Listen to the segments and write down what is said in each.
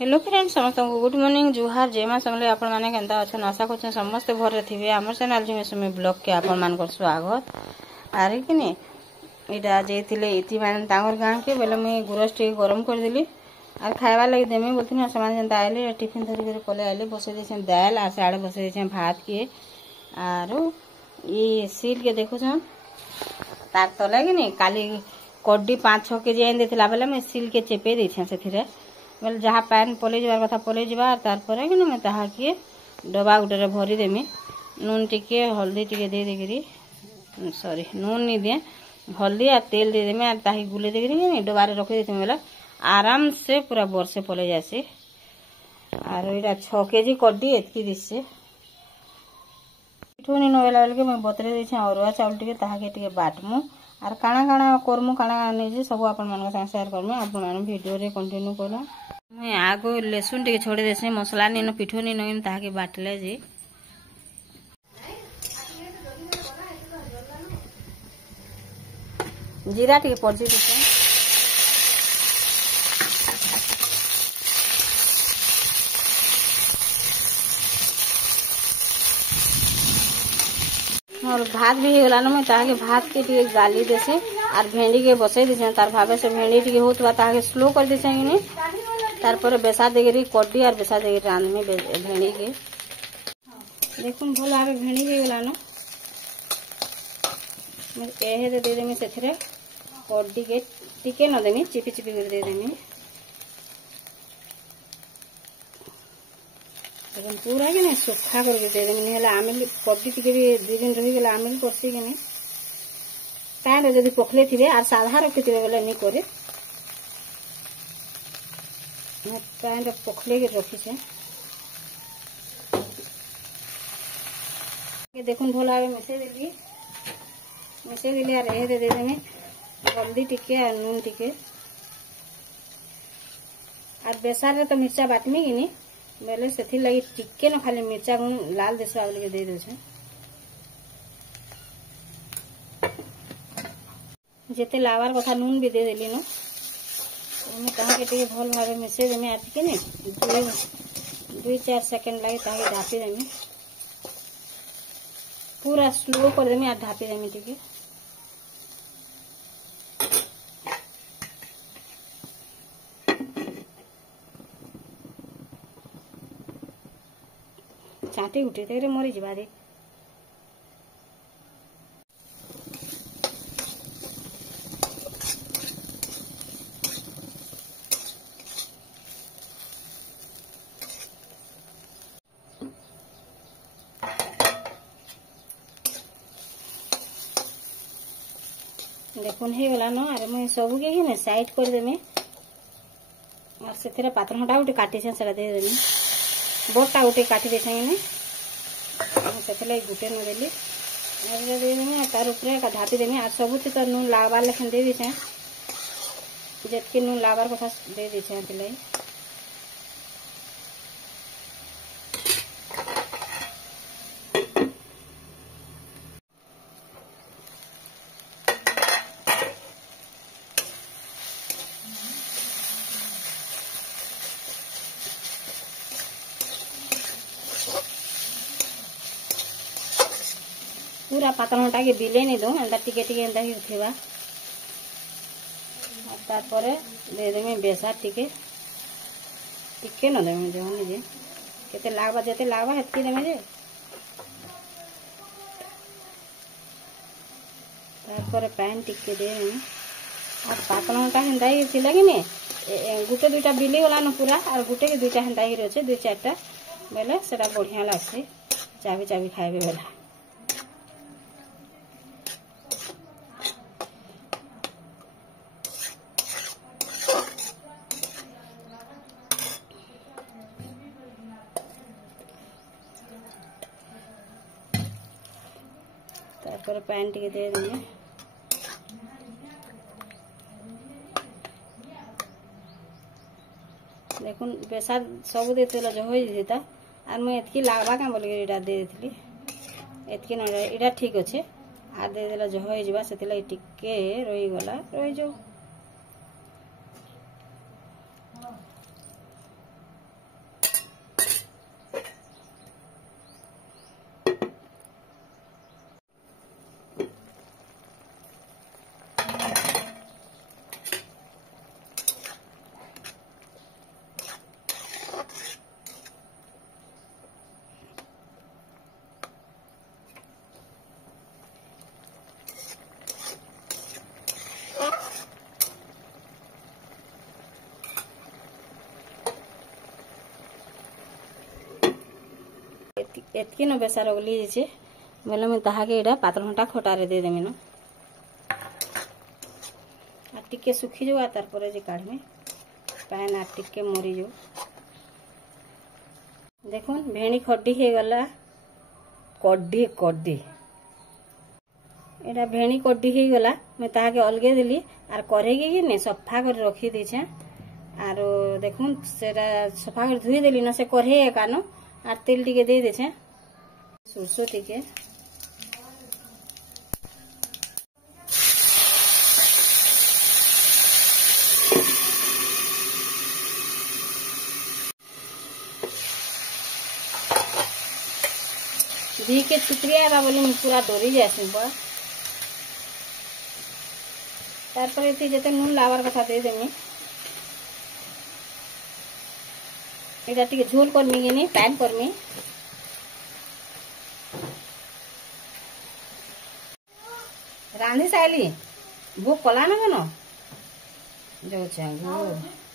Hello friends समस्त good morning जुहार जय मां समले आपण माने केंता अछन आशा करछन समस्त भरे थिबे हमर चैनल जिमे समय ब्लॉग के आपण मान कर स्वागत आरे कि ने इटा जेथिले इति मान तांगर गां के बेले मैं गुरस टे गरम कर देली आ खाइबा लागि देमे बोलथिन समान जंता आइले टिफिन धरि के पले आइले बसे देछन दाल आ साडे बसे देछन भात के आरो ई सील के देखो छन तार तले कि ने काली कोड्डी 5-6 केजी आइन देथिला बेले मैं सील के चेपे देछन सेथिरे बोले जहाँ पैन पलि जबार कथा पलि जबार तारपर कि मैं ताहा के डबा गुटे भरी देमी नून टिके हल्दी टिके दे देकरी सॉरी नून नहीं दे हल्दी आ तेल दे देमी आ ताही गुले देकरी कि डबा रे रखि देथिम बोले आराम से पूरा बरसे पलि जासी आरो इटा 6 केजी कड्डी एतकी दिसे पिठोनी नवेला बेले मैं बतरे देछे अरुआ चाउल टिके ताहा के टिके बाटमु आर काना काना करमु काना नहीं सब आपण मान संग शेयर करमु आपण मान वीडियो रे कंटिन्यू करला मैं आगो लहसुन टिके छोड़े देसे मसला नीन पिठो नी नइन ताहा के बाटले जे जीरा टिके पड़जी देसे और भात भी होला न मैं ताहा के भात के टिके गाली देसे और भेंडी के बसे देसे तार भाबे से भेंडी टिके होतबा ताहा के स्लो कर देसे कि तारपर बेसा देगरी कड्डी और बेसा देगरी रांधमी भेंडी के देखुन भल भाव भेंडी के गला न एहे दे देमी सेथिरे कड्डी के टिके न देमी चिपी चिपी कर दे देमी लेकिन पूरा के ने सुखा करके दे देमी नेला आमिल कड्डी टिके भी 2 दिन रही गेला आमिल करसी के ने ताले जदी पखले थिबे और साधा रखिथिबे बोले नि करे पैन पखले के रखी से देखुन भल भाव मिसे देली और ये दे देमी हल्दी टिके और नून टिके और बेसार रे तो मिर्चा बाटमी कि नहीं बेले से लगी टिके न खाली मिर्चा गुण लाल देसवा बोले दे दे जेते लावार कथा नून भी दे देली न ताहा के टिके भल भाव मिसे देमी आज के ने 2-4 सेकंड लगे ताहा के ढापी देमी पूरा स्लो कर देमी आ ढापी देमी टिके चाटी उठे तेरे मरी जिबा दे देखुन हे गला न अरे मैं सबू के ने साइड कर देमी और सेथिरे पात्र हटा उठे काटी से सेला दे देमी बोटा उठे काटी दे छेने सेथले गुटे न देली और दे देमी तार ऊपर का ढापी देमी और सबू तो नून लाबार लेखन दे दिसे जेतके नून लाबार कथा दे दिसे तले पूरा पातल हटा के बिले नहीं दो एंदा टिके टिके एंदा ही उठेबा तारपरे दे देमी बेसा टिके टिके न देमी जोनी जे केते लागबा जेते लागबा हेतकी देमी जे तारपरे पैन टिके देमी और पातल हटा हेंदा ही थिला कि ने गुटे दुटा बिले वाला न पूरा और गुटे के दुटा हेंदा ही रहछे 2-4टा बेले सेटा बढ़िया लागसे चाबी चाबी खाइबे बेला तारपर पैन टिके दे देंगे देखुन बेसा सब देते जो हो जेता और मैं एतकी लागबा का बोल के दे देथली एतकी न इटा ठीक अच्छे आर दे देला जो हो जिबा सेतिला टिके रही गला रही जो एतकी न बेसार ओगली जाइए बोले मुझे ताहाके एटा पातल घंटा खटारे दे देमी न आ टिके सुखी जाऊ तार पर जे काढ़मी पैन आ टिके मरी जाऊ देखुन भेणी खड्डी हो गला कड्डी कड्डी एटा भेणी कड्डी हो गला मैं ताहाके अलगे देली आर करेगी कि नहीं सफा कर रखी दीछे आर देखुन सेटा सफा कर धुई देली न से कढ़े एकानो आर तेल टिके दे देछे सरसों टिके दी के छुटरिया बोली पूरा डरी जाए तारपर ये जते नून लावार कथा दे देमी एटा टिके झोल करमी कि नहीं पैन करमी रांधी साइली भूख कला न कनो जो चांगो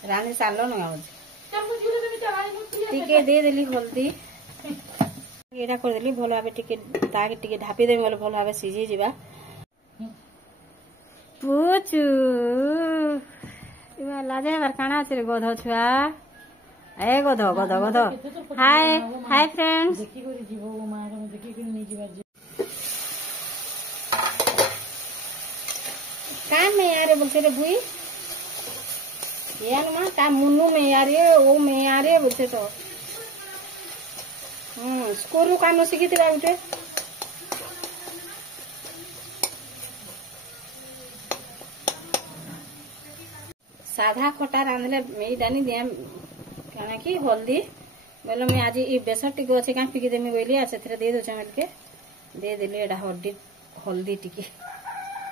रांधी सालो न टिके दे देली हल्दी एटा कर देली भल भाबे टिके ताके टिके ढापी देमी बोले भल भाबे सिझी जिबा पुचु इबा लाजे बार काना छै रे गध छुआ ए गध गध गध हाय हाय फ्रेंड्स देखि करी जीवो मार हम देखि करी नि जीवा काम में यारे बोलते रे बुई यान मा काम मुन्नू में यारे ओ में यारे बोलते तो स्कूल काम शिखिथिबा गुटे साधा खटा रांधले मेई दानी दिया काना कि हल्दी बोले मैं आज ये बेसर टिके अच्छे क्या फिकी देमी बोली आ से दे दो चमेल के दे देली एटा हल्दी टिके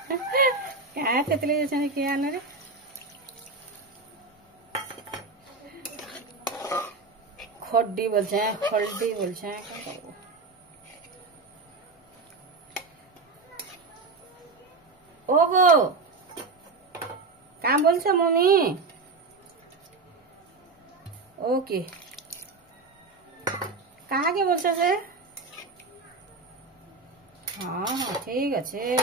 क्या तेतली जैसे किया न रे खड्डी बोलछे हल्दी बोलछे ओगो काम बोलछे मम्मी ओके कहा के बोलछे से हाँ ठीक अच्छे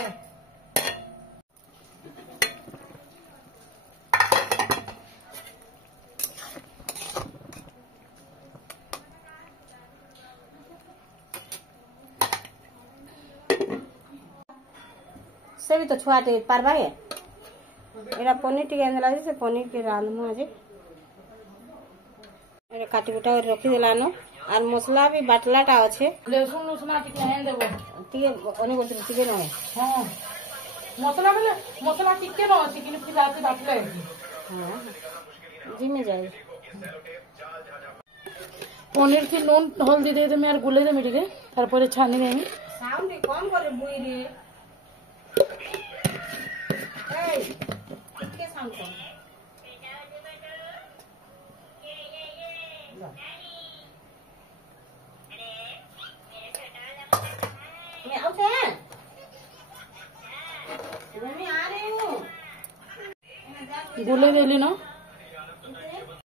से भी तो छुआटे पारबा गे एरा पनीर टिके आनला से पनीर के रांधमु आज एरा काटी कुटा कर रखी देलानो आर मसला भी बाटलाटा अच्छे लहसुन लसुन टिके हेन देबो टिके ओने गोटे टिके नहे हां मसला टिके न अछि कि फिर रात बाटले हां जी में जाए पनीर की नून हल्दी दे दे यार गुले दे मिटिके तार परे छानी देमी साउंड कम करे बुई रे ए टिके साउंड कम मैं आउट है मैं आ रही हूँ गुले देली न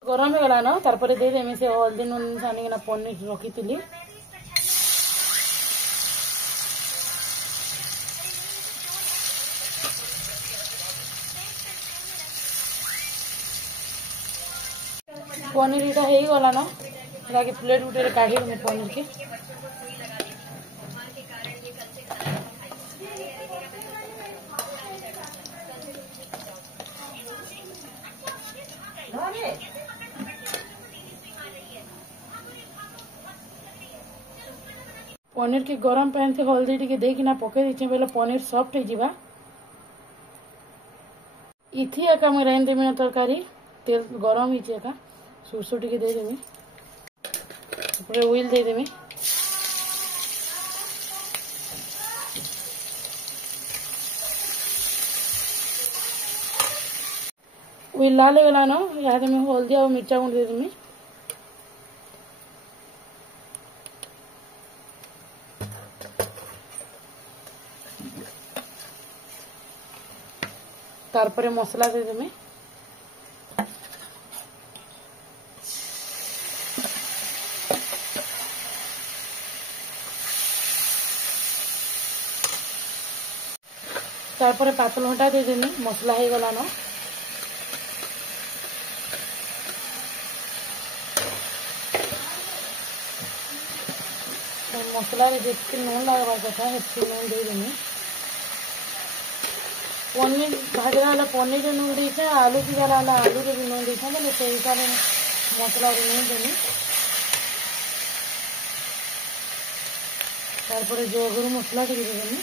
गरम हो गला न तार परे दे देमी से हल्दी नून छानी ना पनीर रखी तिली पनीर इटा हे गला न लागे प्लेट उठे काढ़ी में पनीर के पनीर के गरम पैन से हल्दी टिके देकी ना पके दीचे बेले पनीर सॉफ्ट हो जिबा इथी एका मैं रेन देमी ना तरकारी तेल गरम ही एका सरसों टिके दे देमी ऊपर ऑयल दे देमी ऑयल लाल गला न या में हल्दी और मिर्चा गुंड दे देमी तार परे मसला दे देमी तारपरे पातल घंटा देदेमी मसला हो गलान मसला जितकी नून लगवार कथा हेतकी नून देदेमी पनीर भाजला वाला पनीर रे नून देखे आलू सिझाला वाला आलू रे भी नून देखे बोले से हिसाब मसला रे नून देनी तारपरे जो गरम मसला के देदेमी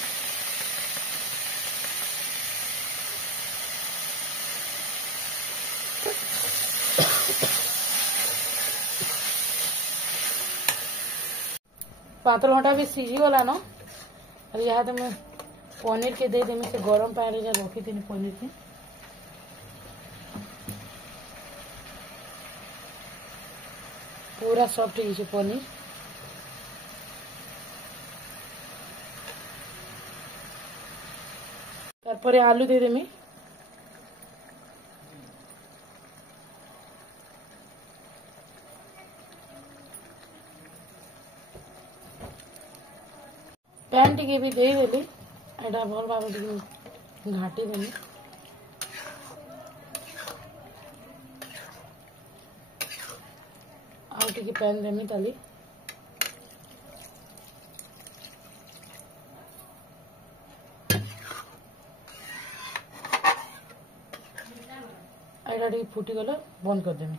पातल घंटा भी सीझी गला न यहाँ मैं पनीर के दे देमी से गरम पानी रे रखी थी पनीर के पूरा सॉफ्ट हो पनीर तारपरे आलू दे देमी पैन टी भी देदेली एटा भल भाव घाटी देनी आउ टी पैन देमी ताली एटा टी फुटी गले बंद कर देमी।